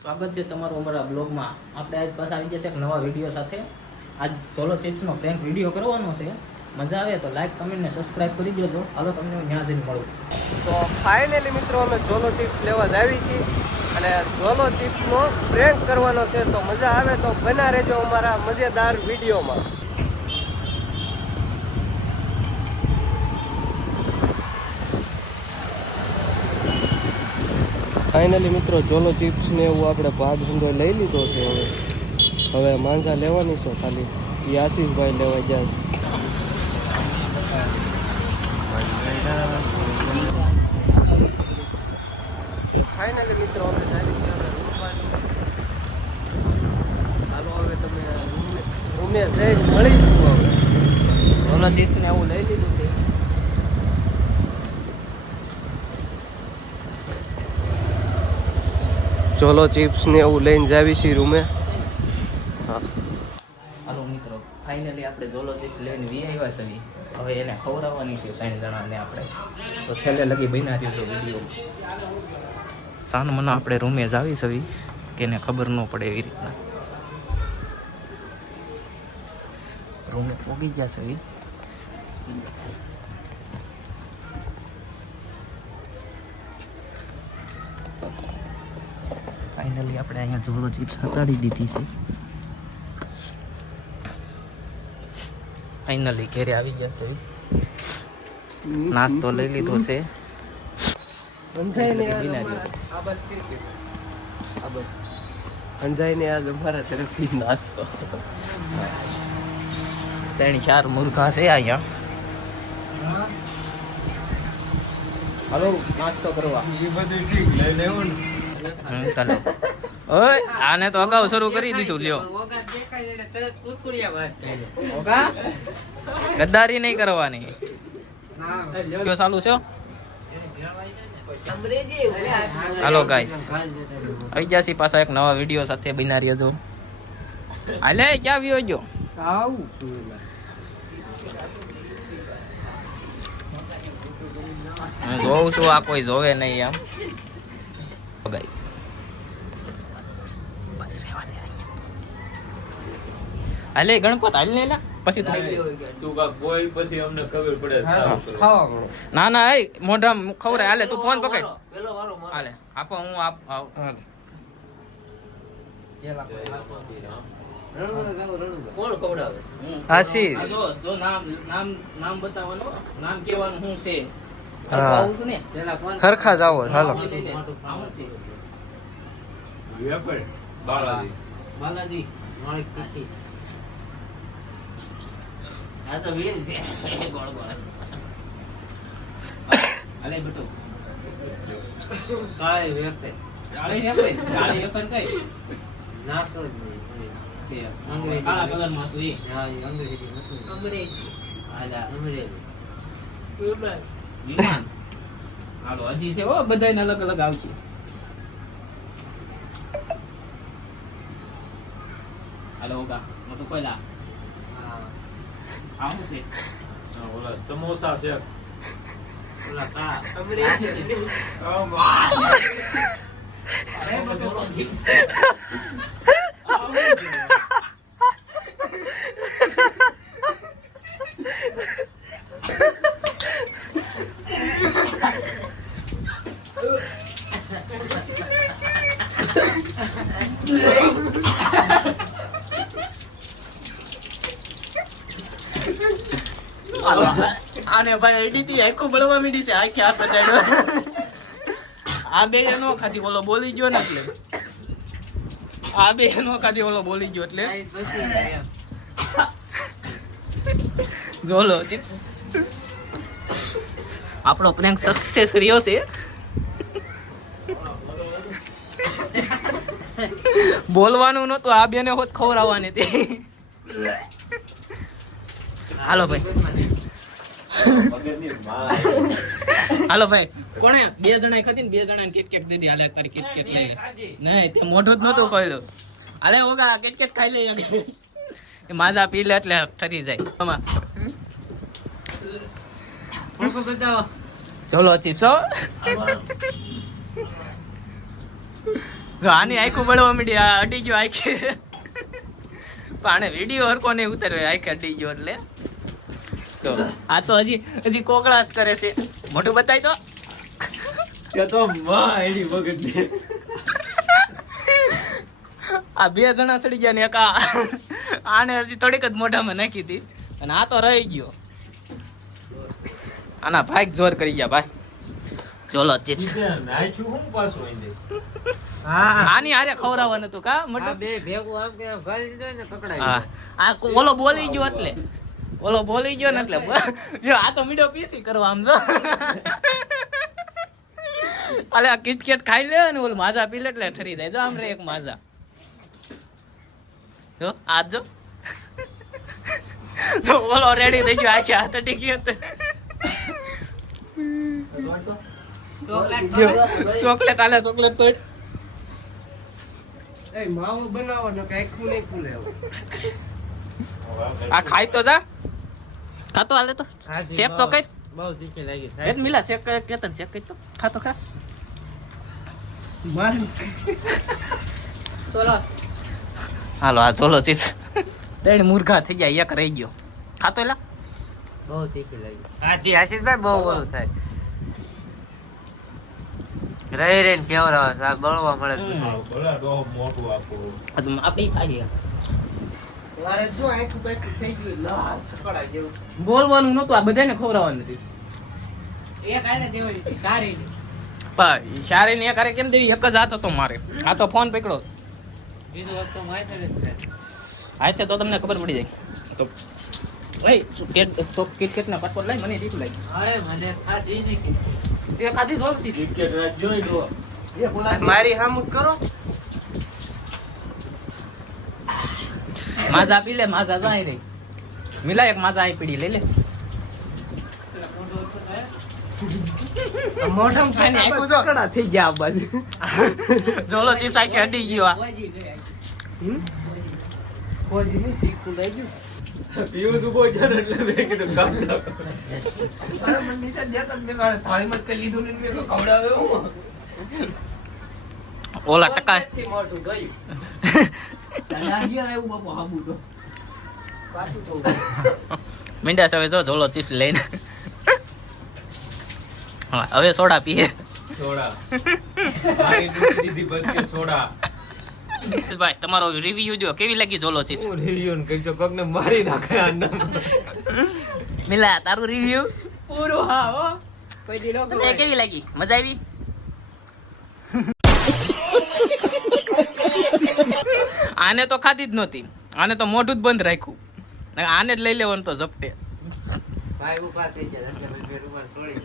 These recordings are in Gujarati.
સ્વાગત છે તમારું અમારા બ્લોગમાં. આપણે આજ પાછા આવી ગયા છે એક નવા વિડીયો સાથે. આજ ઝોલો ચિપ્સનો પ્રેન્ક વિડીયો કરવાનો છે. મજા આવે તો લાઈક કમેન્ટ ને સબસ્ક્રાઇબ કરી દેજો. હાલો તમને ત્યાં જઈને મળું. તો ફાઇનલી મિત્રો અમે ઝોલો ચિપ્સ લેવા જ આવી છીએ અને ઝોલો ચિપ્સનો પ્રેન્ક કરવાનો છે. તો મજા આવે તો બના રહેજો અમારા મજેદાર વિડીયોમાં. ફાઇનલી મિત્રો ઝોલો ચિપ્સ ને એવું આપણે ભાગ ધંધો લઈ લીધો છે. હવે માંજા લેવાની છે. ખાલી આશીષભાઈ લેવા ગયા છે. ફાઇનલી મિત્રો અમે જાય છે હાલો હવે તમે રૂમે જઈને મળીશું. હવે ઝોલો ચિપ્સ ને એવું લઈ લીધું છે. ઝોલો ચિપ્સ ને એવું લઈને જાવી છીએ રૂમે. હા હાલો મિત્રો, ફાઇનલી આપણે ઝોલો ચિપ્સ લઈને વી આવ્યા છે. હવે એને ખવડાવવાની છે 3 જણાને આપણે. તો છેલ્લે લગી બન્યા રહ્યો છે વિડીયો. સાન મને આપણે રૂમે જ આવી છે કે એને ખબર ન પડે એવી રીતના. રૂમે પોગી ગયા છે. ફાઇનલી આપણે અહીંયા ઝોલો ચિપ્સ હટાડી દીધી છે. ફાઇનલી ઘરે આવી ગયા છે. નાસ્તો લઈ લીધો છે. અંજાઈને આજ અમારા તરફથી નાસ્તો 3-4 મુર્ગા છે અહીંયા. હાલો નાસ્તો કરવા. ચાલો. ઓય આને તો અગાઉ શરૂ કરી દીધું. લ્યો ગદ્દારી નહીં કરવાની. કયો ચાલુ છે? હાલો ગાઈસ, આવી ગયા છીએ પાછા એક નવા વિડીયો સાથે. બના રહેજો. હાલે ક્યાં વ્યો ગયો? હું જોઉં છું, આ કોઈ જોવે નહીં આમ. હાલે ગણપત હાલ ને પછી તું કાક બોલ પછી અમને ખબર પડે. ના ના એ મોઢા ખવરે. હાલે તું ફોન પકડ. હાલે આપો હું આશીષ જો નામ બતાવવાનું. નામ કેવાનું શું છે? આવું છું ને હરખા જાવો. હાલો બાલાજી આ તો વીર છે. ગોળ ગોળ અલે બેટો કાળી વેફર. કાળી વેફર કઈ નાસો છે અંગ્રેજી કાળા કલર માં છે. હા અંગ્રેજી આલા અંગ્રેજી વિમાન. હાલો હજી છે. ઓ બધાને અલગ અલગ આવશે. હાલો ઓગા મોટો કોયલા. હા આવું છે. ઓલા સમોસા છે. ઓલા કા અંગ્રેજી. ઓ વાહ અરે બધો ચિપ્સ. આને ભાઈ એડીથી આખો બળવા મીડી છે. આખી હાથ બટાડ્યો. આ બે નો ખાધી ઓલો બોલી ગયો ને એટલે. આ બે નો ખાધી ઓલો બોલી ગયો એટલે ઝોલો ચિપ્સ આપણો પ્રેન્ક સક્સેસ રહ્યો છે. બોલવાનું નતું. આ બેને હોત ખવડાવવાની હતી. હાલો ભાઈ. હાલો ભાઈ કોણે 2 જણા ખાધી ને 2 જણાને કેક દીધી. હાલે તારી કેક લઈ લે. નહીં તે મોઢું જ નતું પડ્યું. હાલે ઓગા કેક ખાઈ લે. એ માજા પી લે એટલે ઠરી જાય. ઝોલો ચિપ્સ. જો આની આખું બળવા માંડી, આ અડી ગયો આખી. પણ આને વિડીયો હરકો નહીં ઉતાર્યો, આખે અડી ગયો એટલે. તો આ તો હજી કોકળાશ કરે છે. મોઢું બતાય તો. કે તો માં એની વગત દે. આ બે જણા ચડી ગયા ને એક આને હજી થોડીક જ મોઢામાં નાખી હતી અને આ તો રહી ગયો. આના ભાઈ જોર કરી ગયા ભાઈ. ચોલો ચિપ્સ નાખ્યું હું પાછું અહીં દે. આની હારે ખવડાવવાનું હતું કા મોટો. બે ભેગું આમ કે ગાલી દીધો ને પકડાય. હા આ ઓલો બોલી ગયો એટલે ને એટલે જો આ તો મીઠો પીસી કરવા આમ જો. અલે આ કિટકેટ ખાઈ લે ને ઓલ માઝા પી લે એટલે ઠરી જાય. જો આમ રે એક માઝા જો આજ જો ઓલો રેડી થઈ ગયો આખે હાથ અડી ગયો તો. ચોકલેટ આલે ચોકલેટ તો એ માવો બનાવવાનો કે આખું નહીં ખુલે. આ ખાઈ તો જા ખાતો હાલે તો શેક તો કઈ બહુ તીખી લાગી એ મિલા શેક કેતન શેક કઈ તો ખાતો ખા. હાલો આ ચોલો ચિપ્સ ત્રણ મુર્ગા થઈ ગયા, એક રહી ગયો. ખાતો એલા બહુ તીખી લાગી. હાજી આશીષભાઈ બહુ ઓલું થાય. રહી રહીને કેવરાવે છે, આ બળવા મળે છે. ભલા ડોહ મોટું આપું. આપડી ખાઈએ. મારે જો આખું બાકી થઈ ગયું લાલ સકડા જેવું. બોલવાનું નતું, આ બધાને ખવડાવવાનું નથી. એક આને દેવાની હતી તારી. પણ શારી ને કરે કેમ દેવી? એક જ હાથ હતો મારે. આ તો ફોન પકડો. બીજું વખત તો માય ફેરે જ થાય. હાથે તો તમને ખબર પડી જાય. તો કિટકેટ ના પટકો લઈ મને રીત લાગી. અરે મને ખાધી નહીં. તે ખાધી જોલતી. ક્રિકેટ રાત જોઈ લો. મારી હામું કરો. માઝા પી લે, માઝા જાય રે. મિલા એક માઝા આઈ પીડી લઈ લે. મોઢમ આને આખું જો. સકડા થઈ ગયા આ બાજુ. જોલો ચિપ્સ આખી અડી ગયો આ. કોઈ નહીં તીખું લઈ ગયું. પીવું તું કોઈ જણ એટલે મેં કીધું કામ ના કર. અરે મને નીચે દેતા જ મેં કાલે થાળીમાં જ કઈ લીધું નહીં, મેં ખવડાવ્યો. ઓલા ટકા થી મોટું ગયું. લાગ્યા એવું બાપુ હાબુ તો. પાછું તો મીંડા સવે જો જોલો ચિપ્સ લઈને. હા હવે સોડા પીએ. સોડા. મારી દૂધ દીધી બસ કે સોડા. ભાઈ તમારો રિવ્યુ જો કેવી લાગી જોલો ચિપ્સ? હું રિવ્યુ કરજો કોકને મારી નાખે આ નામ. મિલા તારું રિવ્યુ પૂરું હા હો. કોઈ દી નો તને કેવી લાગી? મજા આવી? આને તો ખાધી જ નહોતી. આને તો મોઢું જ બંધ રાખ્યું. આને જ લઈ લેવાનું તો ઝપટે. ભાઈ ઉભા થઈ ગયા એટલે મેં ફેર ઉભા છોડી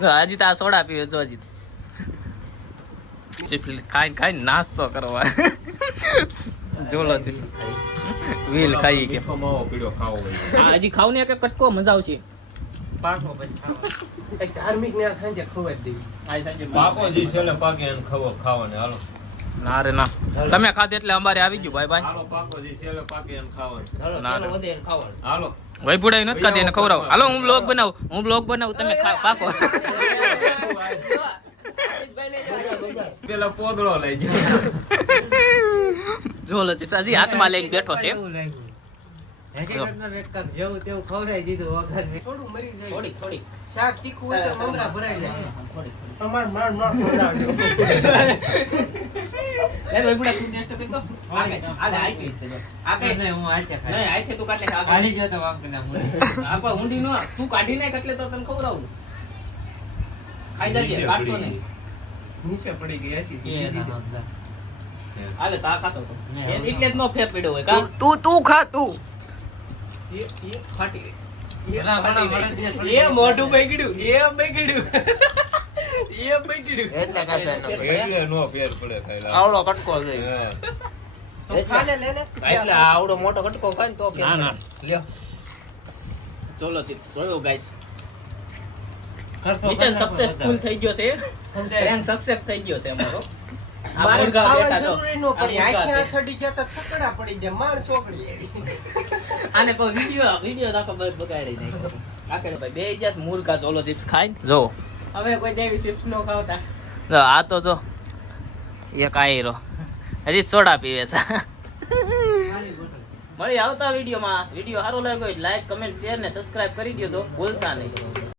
તો હજી તો આ સોડા પીવે જો હજી. ખાઈ નાસ્તો કરવા. જોલો છે વીલ ખાઈ કે માવો પીડો ખાવો હોય. હજી ખાવ ને કે કટકો મજા આવશે. પાકો પછી ખાવા. એક ધાર્મિક ને સાંજે ખવાય દેવી. આ સાંજે પાકો જી છેલ્લે પાકે એને ખાવાને હાલો. ના રે ના તમે ખાધે એટલે અમારે આવી ગયું ભાઈ ભાઈ. હાલો પાકો જી છેલ્લે પાકે એને ખાવાને. ના ચાલો વધે એને ખાવાનું. હાલો. ભાઈ બુડાઈ નથી ખાધી એને ખવડાવો. હાલો હું બ્લોગ બનાવું તમે પાકો. પેલા પોદળો લઈ જાય. જોલો છે હજી હાથમાં લઈને બેઠો છે. એવું લાગ્યું. હેકીકતમાં એક કાપ જેવું તેવું ખવડાવી દીધું વગર મેં. થોડું મરી જાય. થોડી શાક તીખું હોય તો મમરા ભરાઈ જાય. થોડી અમાર માર ખવડાવજો. ભાઈ બુડા તું ટેસ્ટ કરી તો આ કઈ આ કઈ નહીં, હું આચે ખાઈ. નહીં આઈ છે તું કાટલે ખા. કાઢી ગયો તો વાંકના મુંડે. આ કોઈ ઊંડી નો તું કાઢી નાખ એટલે તો તને ખવડાવું. ખાઈ જાજે કાઢતો નહીં. નીચે પડી ગઈ એસી એ બીજી ના દે. સમજા. હાલે તા ખાતો તો નહીં, એટલે જ નો ફેર પડ્યો હોય કા. તું ખા તું. એ ફાટી ગઈ. પેલા મારા મળે જ થોડી એ મોઢું બગડ્યું. એ બગડ્યું. એટલે કાંઈ એટલે નો ફેર પડે ખાઈ આવડો કટકો છે. તો ખા લે લે લે. એટલે આવડો મોટો કટકો ખાય ને તો ફેર ના, ના. પડે. લ્યો. ચોલો ચિપ્સ જોયો ગાઈસ. ખર્ચો મિશન કરી નાખો સક્સેસફુલ થઈ ગયો છે. સમજાય. પ્લાન સક્સેસ થઈ ગયો છે અમારો. આ મારે મુર્ગા ખાવા બેઠા તો. જરૂરી નો આ પડી. મુર્ગા આંખે છે. આથડી ગયા તો છકડા પડી જાય. માર છોકરી એવી. આને કોઈ વિડિયો આખો બગાડી નાખ્યો. આખરે ભાઈ બે જસ મુર્ગા ચોલો ચિપ્સ ખાઈ જો. હવે કોઈ દેવી ચિપ્સ નો ખાવતા. જો આ તો જો એક આયરો હજી સોડા પીવે છે. મળી આવતા વિડીયોમાં. વિડીયો સારો લાગ્યો હોય લાઈક કમેન્ટ શેર ને સબસ્ક્રાઇબ કરી દો તો ભૂલતા નહીં.